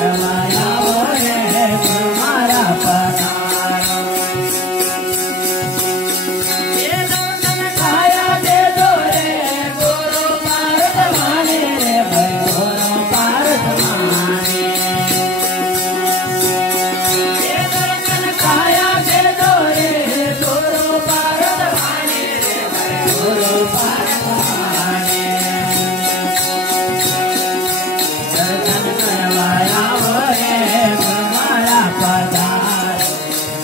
करवाया वो रे गुरु मारा पधारो। ये दर्शन काया दे दो रे गुरु पारस माने रे भाई गुरु पारस माने। ये दर्शन काया दे दो रे गुरु पारस माने रे भाई गुरु पारस माने। दर्शन करवाया वो रे गुरु मारा पधारो।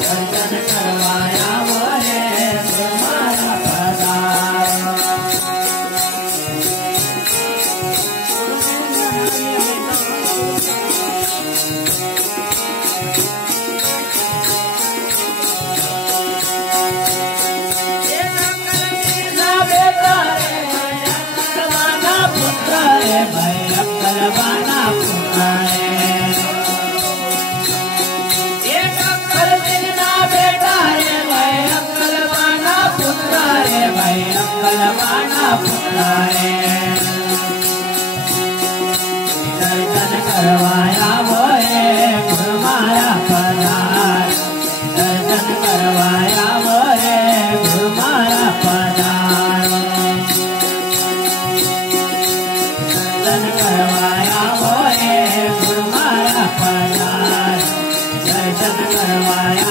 दर्शन करवाया वो रे गुरु मारा पधारो। ये अक्कलवाना बेटा रे अक्कलवाना पुत्र रे भाई अक्कलवाना पुत्र रे। ये अक्कलवाना बेटा रे भाई अक्कलवाना पुत्र रे भाई अक्कलवाना पुत्र रे। दर्शन करवाया वो रे गुरु मारा पधारो। दर्शन करवाया वो रे गुरु मारा पधारो। दर्शन करवाया वो रे गुरु मारा पधारो। दर्शन करवाया